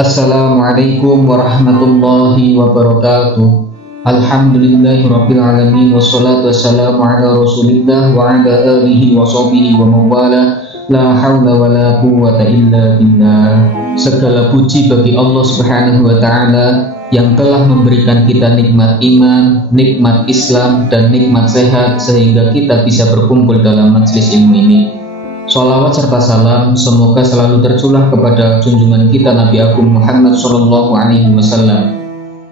Assalamualaikum warahmatullahi wabarakatuh. Alhamdulillahirabbil alamin wassalatu wassalamu ala Rasulillah wa ala alihi wa sahbihi wa mawala. La haula wala quwwata illa billah. Segala puji bagi Allah Subhanahu wa taala yang telah memberikan kita nikmat iman, nikmat Islam dan nikmat sehat sehingga kita bisa berkumpul dalam majelis ilmu ini. Sholawat serta salam semoga selalu tercurah kepada junjungan kita Nabi Agung Muhammad SAW,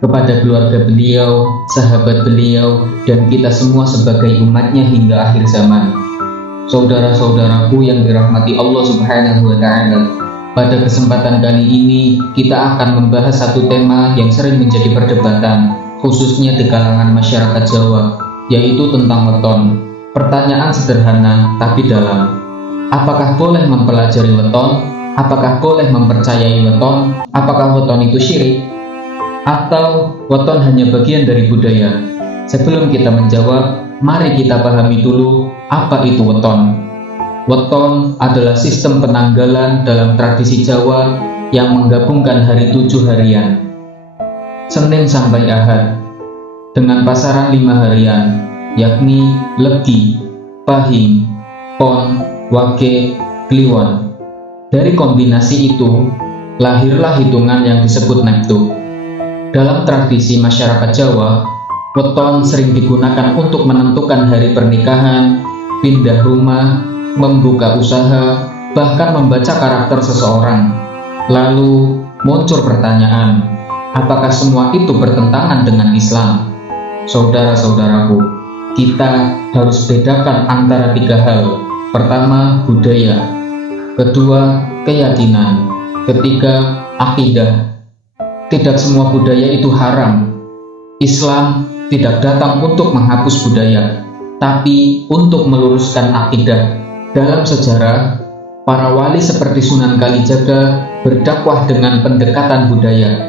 kepada keluarga beliau, sahabat beliau, dan kita semua sebagai umatnya hingga akhir zaman. Saudara-saudaraku yang dirahmati Allah Subhanahu wa Ta'ala, pada kesempatan kali ini kita akan membahas satu tema yang sering menjadi perdebatan, khususnya di kalangan masyarakat Jawa, yaitu tentang weton. Pertanyaan sederhana tapi dalam. Apakah boleh mempelajari weton? Apakah boleh mempercayai weton? Apakah weton itu syirik? Atau weton hanya bagian dari budaya? Sebelum kita menjawab, mari kita pahami dulu apa itu weton. Weton adalah sistem penanggalan dalam tradisi Jawa yang menggabungkan hari 7 harian, Senin sampai Ahad, dengan pasaran 5 harian, yakni Legi, Pahing, Pon, Wage, Kliwon. Dari kombinasi itu, lahirlah hitungan yang disebut Neptu. Dalam tradisi masyarakat Jawa, weton sering digunakan untuk menentukan hari pernikahan, pindah rumah, membuka usaha, bahkan membaca karakter seseorang. Lalu muncul pertanyaan, apakah semua itu bertentangan dengan Islam? Saudara-saudaraku, kita harus bedakan antara 3 hal. Pertama, budaya. Kedua, keyakinan. Ketiga, akidah. Tidak semua budaya itu haram. Islam tidak datang untuk menghapus budaya, tapi untuk meluruskan akidah. Dalam sejarah, para wali seperti Sunan Kalijaga berdakwah dengan pendekatan budaya.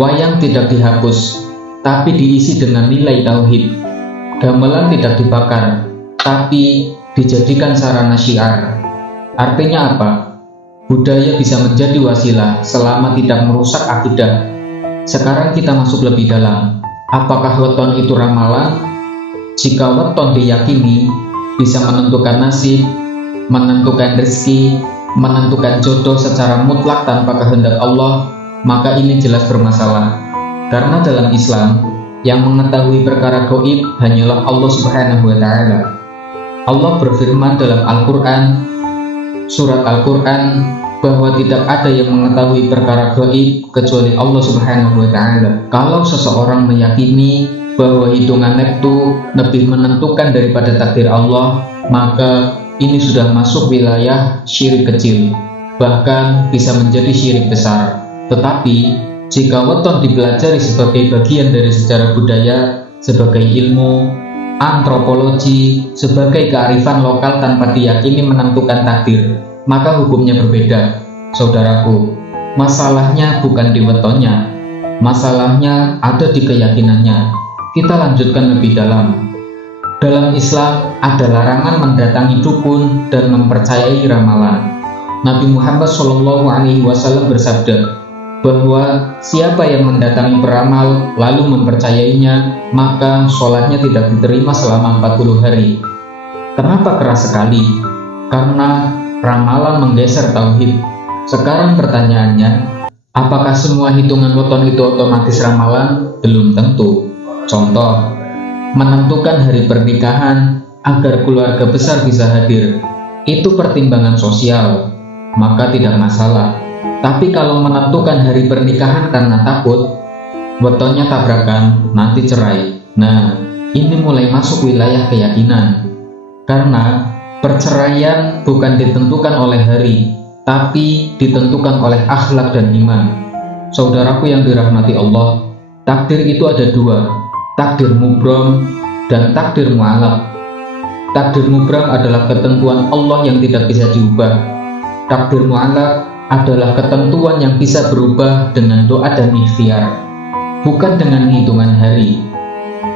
Wayang tidak dihapus, tapi diisi dengan nilai tauhid. Gamelan tidak dibakar, tapi dijadikan sarana syiar. Artinya apa? Budaya bisa menjadi wasilah selama tidak merusak akidah. Sekarang kita masuk lebih dalam. Apakah weton itu ramalan? Jika weton diyakini bisa menentukan nasib, menentukan rezeki, menentukan jodoh secara mutlak tanpa kehendak Allah, maka ini jelas bermasalah. Karena dalam Islam, yang mengetahui perkara gaib hanyalah Allah Subhanahu wa Ta'ala. Allah berfirman dalam Al-Quran, surat Al-Quran, bahwa tidak ada yang mengetahui perkara gaib kecuali Allah Subhanahu wa Ta'ala. Kalau seseorang meyakini bahwa hitungan Neptu lebih menentukan daripada takdir Allah, maka ini sudah masuk wilayah syirik kecil, bahkan bisa menjadi syirik besar. Tetapi jika weton dipelajari sebagai bagian dari sejarah budaya, sebagai ilmu antropologi, sebagai kearifan lokal tanpa diyakini menentukan takdir, maka hukumnya berbeda. Saudaraku, masalahnya bukan di wetonnya, masalahnya ada di keyakinannya. Kita lanjutkan lebih dalam. Dalam Islam ada larangan mendatangi dukun dan mempercayai ramalan. Nabi Muhammad SAW bersabda bahwa siapa yang mendatangi peramal lalu mempercayainya, maka sholatnya tidak diterima selama 40 hari. Kenapa keras sekali? Karena ramalan menggeser tauhid. Sekarang pertanyaannya, apakah semua hitungan weton itu otomatis ramalan? Belum tentu. Contoh, menentukan hari pernikahan agar keluarga besar bisa hadir, itu pertimbangan sosial, maka tidak masalah. Tapi kalau menentukan hari pernikahan karena takut, wetonnya tabrakan, nanti cerai. Nah, ini mulai masuk wilayah keyakinan. Karena perceraian bukan ditentukan oleh hari, tapi ditentukan oleh akhlak dan iman. Saudaraku yang dirahmati Allah, takdir itu ada 2, takdir mubram dan takdir mu'alaq. Takdir mubram adalah ketentuan Allah yang tidak bisa diubah. Takdir mu'alaq adalah ketentuan yang bisa berubah dengan doa dan ikhtiar, bukan dengan hitungan hari.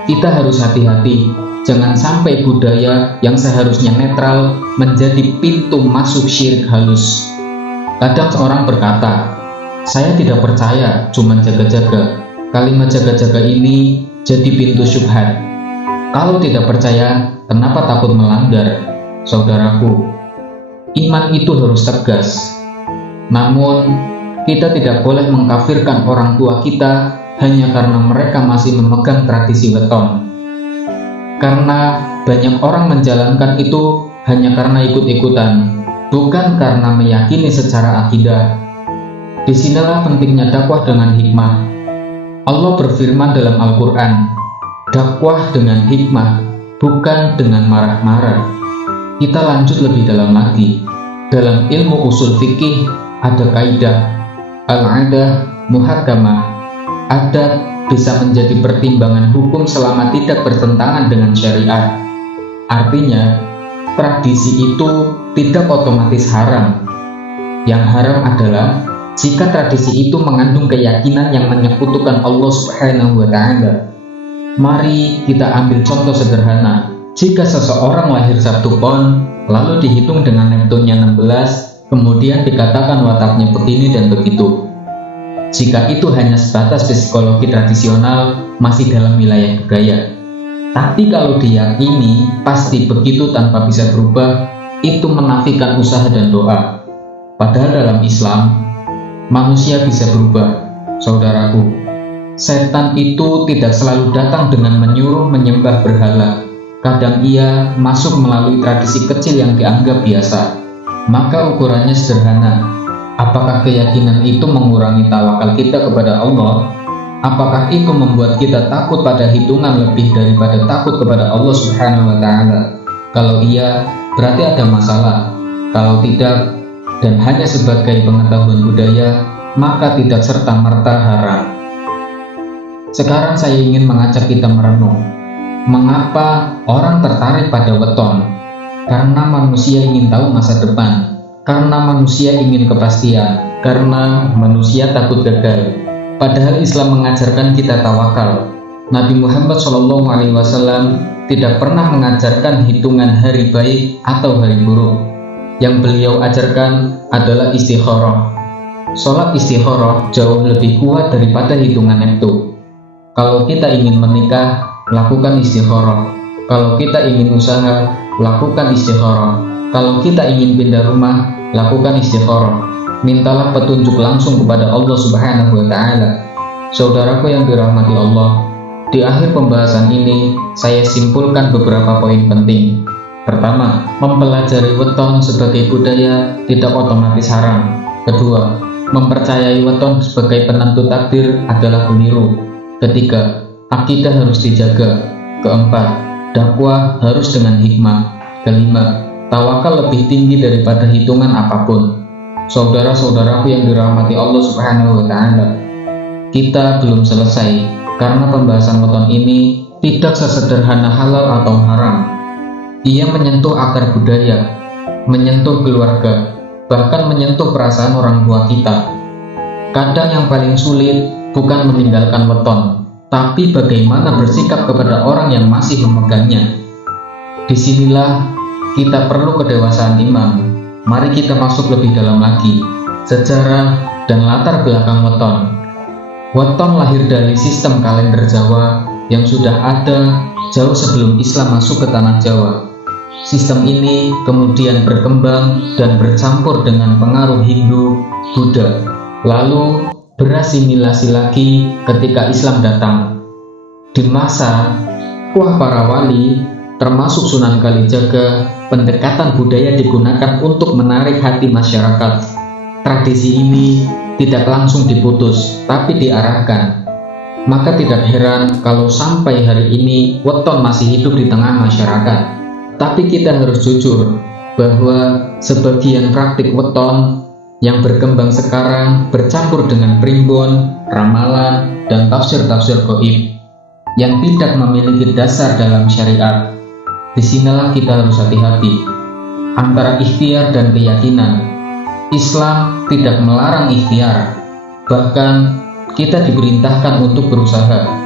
Kita harus hati-hati, jangan sampai budaya yang seharusnya netral menjadi pintu masuk syirik halus. Kadang seorang berkata, Saya tidak percaya, cuma jaga-jaga. Kalimat jaga-jaga ini jadi pintu syubhat. Kalau tidak percaya, kenapa takut melanggar? Saudaraku, iman itu harus tegas. Namun, kita tidak boleh mengkafirkan orang tua kita hanya karena mereka masih memegang tradisi weton. Karena banyak orang menjalankan itu hanya karena ikut-ikutan, bukan karena meyakini secara akidah. Disinilah pentingnya dakwah dengan hikmah. Allah berfirman dalam Al-Quran, dakwah dengan hikmah, bukan dengan marah-marah. Kita lanjut lebih dalam lagi. Dalam ilmu usul fikih ada kaidah al-adah muhakamah. Adat bisa menjadi pertimbangan hukum selama tidak bertentangan dengan syariat. Artinya, tradisi itu tidak otomatis haram. Yang haram adalah jika tradisi itu mengandung keyakinan yang menyekutukan Allah Subhanahu wa Ta'ala. Mari kita ambil contoh sederhana. Jika seseorang lahir Sabtu Pon, lalu dihitung dengan Neptunnya 16, kemudian dikatakan wataknya begini dan begitu. Jika itu hanya sebatas psikologi tradisional, masih dalam wilayah budaya. Tapi kalau diyakini pasti begitu tanpa bisa berubah, itu menafikan usaha dan doa. Padahal dalam Islam, manusia bisa berubah. Saudaraku, setan itu tidak selalu datang dengan menyuruh menyembah berhala. Kadang ia masuk melalui tradisi kecil yang dianggap biasa. Maka ukurannya sederhana. Apakah keyakinan itu mengurangi tawakal kita kepada Allah? Apakah itu membuat kita takut pada hitungan lebih daripada takut kepada Allah Subhanahu wa Ta'ala? Kalau iya, berarti ada masalah. Kalau tidak, dan hanya sebagai pengetahuan budaya, maka tidak serta-merta haram. Sekarang saya ingin mengajak kita merenung. Mengapa orang tertarik pada weton? Karena manusia ingin tahu masa depan, karena manusia ingin kepastian, karena manusia takut gagal. Padahal Islam mengajarkan kita tawakal. Nabi Muhammad SAW tidak pernah mengajarkan hitungan hari baik atau hari buruk. Yang beliau ajarkan adalah istikharah. Sholat istikharah jauh lebih kuat daripada hitungan Neptu. Kalau kita ingin menikah, lakukan istikharah. Kalau kita ingin usaha, lakukan istikharah. Kalau kita ingin pindah rumah, lakukan istikharah. Mintalah petunjuk langsung kepada Allah Subhanahu wa Ta'ala. Saudaraku yang dirahmati Allah, di akhir pembahasan ini saya simpulkan beberapa poin penting. Pertama, mempelajari weton sebagai budaya tidak otomatis haram. Kedua, mempercayai weton sebagai penentu takdir adalah keliru. Ketiga, akidah harus dijaga. Keempat, dakwah harus dengan hikmah. Kelima, tawakal lebih tinggi daripada hitungan apapun. Saudara-saudaraku yang dirahmati Allah Subhanahu wa Ta'ala, kita belum selesai karena pembahasan weton ini tidak sesederhana halal atau haram. Ia menyentuh akar budaya, menyentuh keluarga, bahkan menyentuh perasaan orang tua kita. Kadang yang paling sulit bukan meninggalkan weton, tapi bagaimana bersikap kepada orang yang masih memegangnya. Disinilah kita perlu kedewasaan iman. Mari kita masuk lebih dalam lagi, sejarah dan latar belakang weton. Weton lahir dari sistem kalender Jawa yang sudah ada jauh sebelum Islam masuk ke tanah Jawa. Sistem ini kemudian berkembang dan bercampur dengan pengaruh Hindu, Buddha, lalu berasimilasi lagi ketika Islam datang. Di masa kuah para wali, termasuk Sunan Kalijaga, pendekatan budaya digunakan untuk menarik hati masyarakat. Tradisi ini tidak langsung diputus, tapi diarahkan. Maka tidak heran kalau sampai hari ini weton masih hidup di tengah masyarakat. Tapi kita harus jujur bahwa sebagian praktik weton yang berkembang sekarang bercampur dengan primbon, ramalan, dan tafsir-tafsir gaib yang tidak memiliki dasar dalam syariat. Disinilah kita harus hati-hati antara ikhtiar dan keyakinan. Islam tidak melarang ikhtiar, bahkan kita diperintahkan untuk berusaha.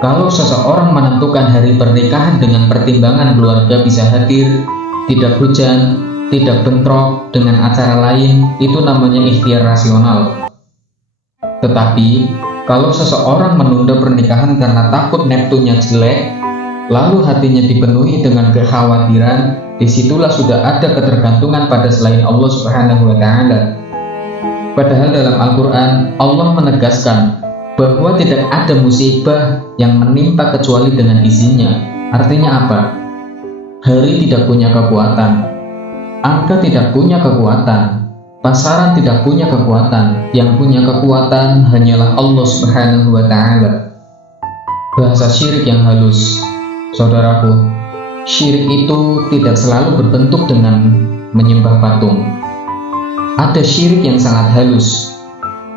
Kalau seseorang menentukan hari pernikahan dengan pertimbangan keluarga bisa hadir, tidak hujan, tidak bentrok dengan acara lain, itu namanya ikhtiar rasional. Tetapi kalau seseorang menunda pernikahan karena takut neptunya jelek, lalu hatinya dipenuhi dengan kekhawatiran, disitulah sudah ada ketergantungan pada selain Allah Subhanahu wa Ta'ala. Padahal dalam Al-Quran Allah menegaskan bahwa tidak ada musibah yang menimpa kecuali dengan izinnya. Artinya apa? Hari tidak punya kekuatan, angka tidak punya kekuatan, pasaran tidak punya kekuatan. Yang punya kekuatan hanyalah Allah Subhanahu wa Ta'ala. Bahasa syirik yang halus, saudaraku, syirik itu tidak selalu berbentuk dengan menyembah patung. Ada syirik yang sangat halus.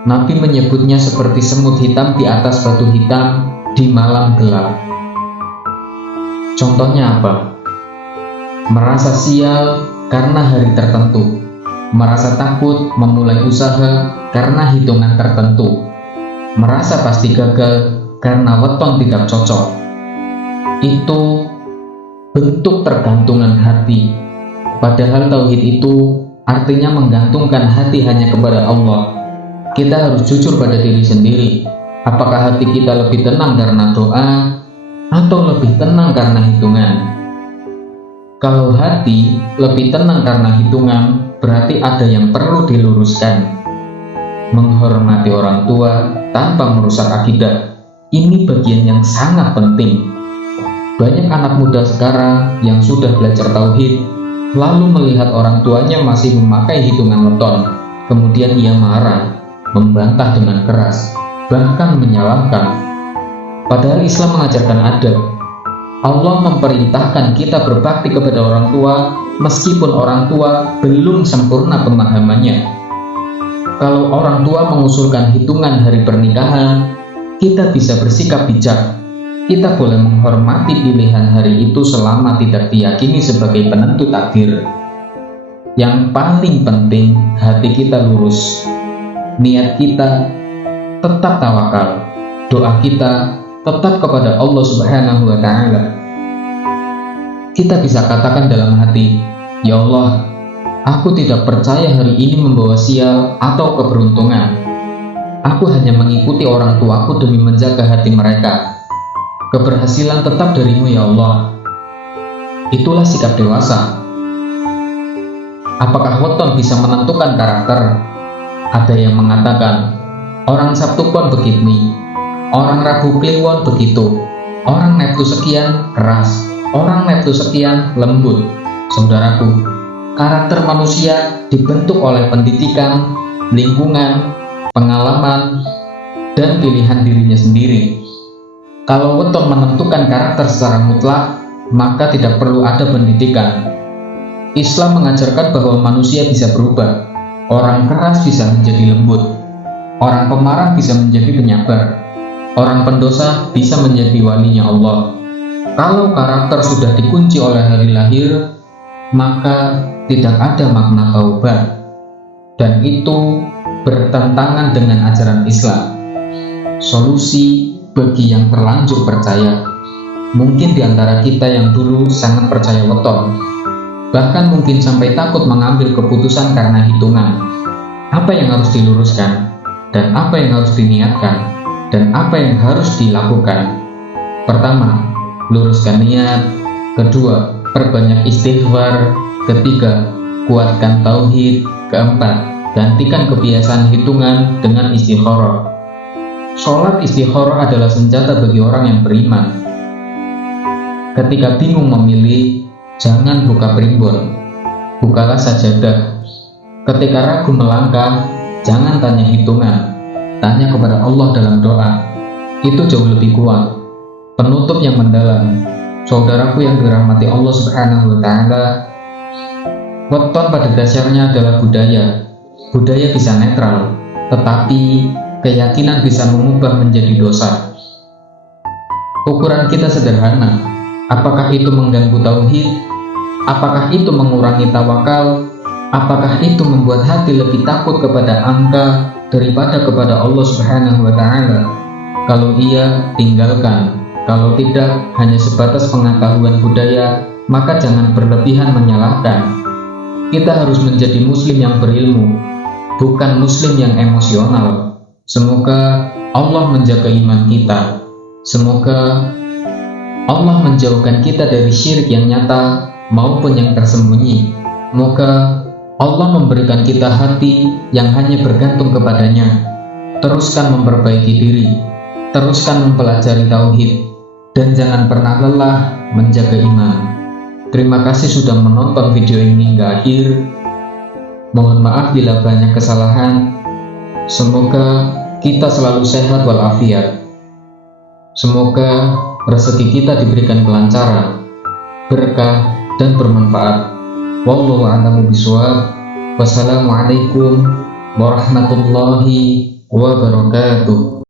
Nabi menyebutnya seperti semut hitam di atas batu hitam di malam gelap. Contohnya apa? Merasa sial karena hari tertentu, merasa takut memulai usaha karena hitungan tertentu, merasa pasti gagal karena weton tidak cocok. Itu bentuk tergantungan hati. Padahal tauhid itu artinya menggantungkan hati hanya kepada Allah. Kita harus jujur pada diri sendiri. Apakah hati kita lebih tenang karena doa atau lebih tenang karena hitungan? Kalau hati lebih tenang karena hitungan, berarti ada yang perlu diluruskan. Menghormati orang tua tanpa merusak akidah, ini bagian yang sangat penting. Banyak anak muda sekarang yang sudah belajar tauhid, lalu melihat orang tuanya masih memakai hitungan weton, kemudian ia marah, membantah dengan keras, bahkan menyalahkan. Padahal Islam mengajarkan adab. Allah memperintahkan kita berbakti kepada orang tua meskipun orang tua belum sempurna pemahamannya. Kalau orang tua mengusulkan hitungan hari pernikahan, kita bisa bersikap bijak. Kita boleh menghormati pilihan hari itu selama tidak diyakini sebagai penentu takdir. Yang paling penting, hati kita lurus, niat kita tetap tawakal, doa kita tetap kepada Allah Subhanahu wa Ta'ala. Kita bisa katakan dalam hati, "Ya Allah, aku tidak percaya hari ini membawa sial atau keberuntungan. Aku hanya mengikuti orang tuaku demi menjaga hati mereka. Keberhasilan tetap darimu ya Allah." Itulah sikap dewasa. Apakah weton bisa menentukan karakter? Ada yang mengatakan, orang Sabtu pon begini, orang Rabu kliwon begitu, orang Neptu sekian keras, orang Neptu sekian lembut. Saudaraku, karakter manusia dibentuk oleh pendidikan, lingkungan, pengalaman, dan pilihan dirinya sendiri. Kalau weton menentukan karakter secara mutlak, maka tidak perlu ada pendidikan. Islam mengajarkan bahwa manusia bisa berubah. Orang keras bisa menjadi lembut, orang pemarah bisa menjadi penyabar, orang pendosa bisa menjadi walinya Allah. Kalau karakter sudah dikunci oleh hari lahir, maka tidak ada makna taubat, dan itu bertentangan dengan ajaran Islam. Solusi bagi yang terlanjur percaya, mungkin di antara kita yang dulu sangat percaya weton, bahkan mungkin sampai takut mengambil keputusan karena hitungan. Apa yang harus diluruskan, dan apa yang harus diniatkan, dan apa yang harus dilakukan? Pertama, luruskan niat. Kedua, perbanyak istighfar. Ketiga, kuatkan tauhid. Keempat, gantikan kebiasaan hitungan dengan istikharah. Sholat istikharah adalah senjata bagi orang yang beriman. Ketika bingung memilih, jangan buka primbon, bukalah sajadah. Ketika ragu melangkah, jangan tanya hitungan, tanya kepada Allah dalam doa. Itu jauh lebih kuat. Penutup yang mendalam, saudaraku yang dirahmati Allah Subhanahu wa Ta'ala, weton pada dasarnya adalah budaya. Budaya bisa netral, tetapi keyakinan bisa mengubah menjadi dosa. Ukuran kita sederhana. Apakah itu mengganggu tauhid? Apakah itu mengurangi tawakal? Apakah itu membuat hati lebih takut kepada angka daripada kepada Allah Subhanahu wa Ta'ala? Kalau iya, tinggalkan. Kalau tidak, hanya sebatas pengetahuan budaya, maka jangan berlebihan menyalahkan. kita harus menjadi muslim yang berilmu, bukan muslim yang emosional. Semoga Allah menjaga iman kita. Semoga Allah menjauhkan kita dari syirik yang nyata maupun yang tersembunyi. Semoga Allah memberikan kita hati yang hanya bergantung kepadanya. Teruskan memperbaiki diri, teruskan mempelajari tauhid, dan jangan pernah lelah menjaga iman. Terima kasih sudah menonton video ini hingga akhir. Mohon maaf bila banyak kesalahan. Semoga kita selalu sehat walafiat. Semoga rezeki kita diberikan kelancaran, berkah, dan bermanfaat. Wallahu a'lamu bishawab. Wassalamualaikum warahmatullahi wabarakatuh.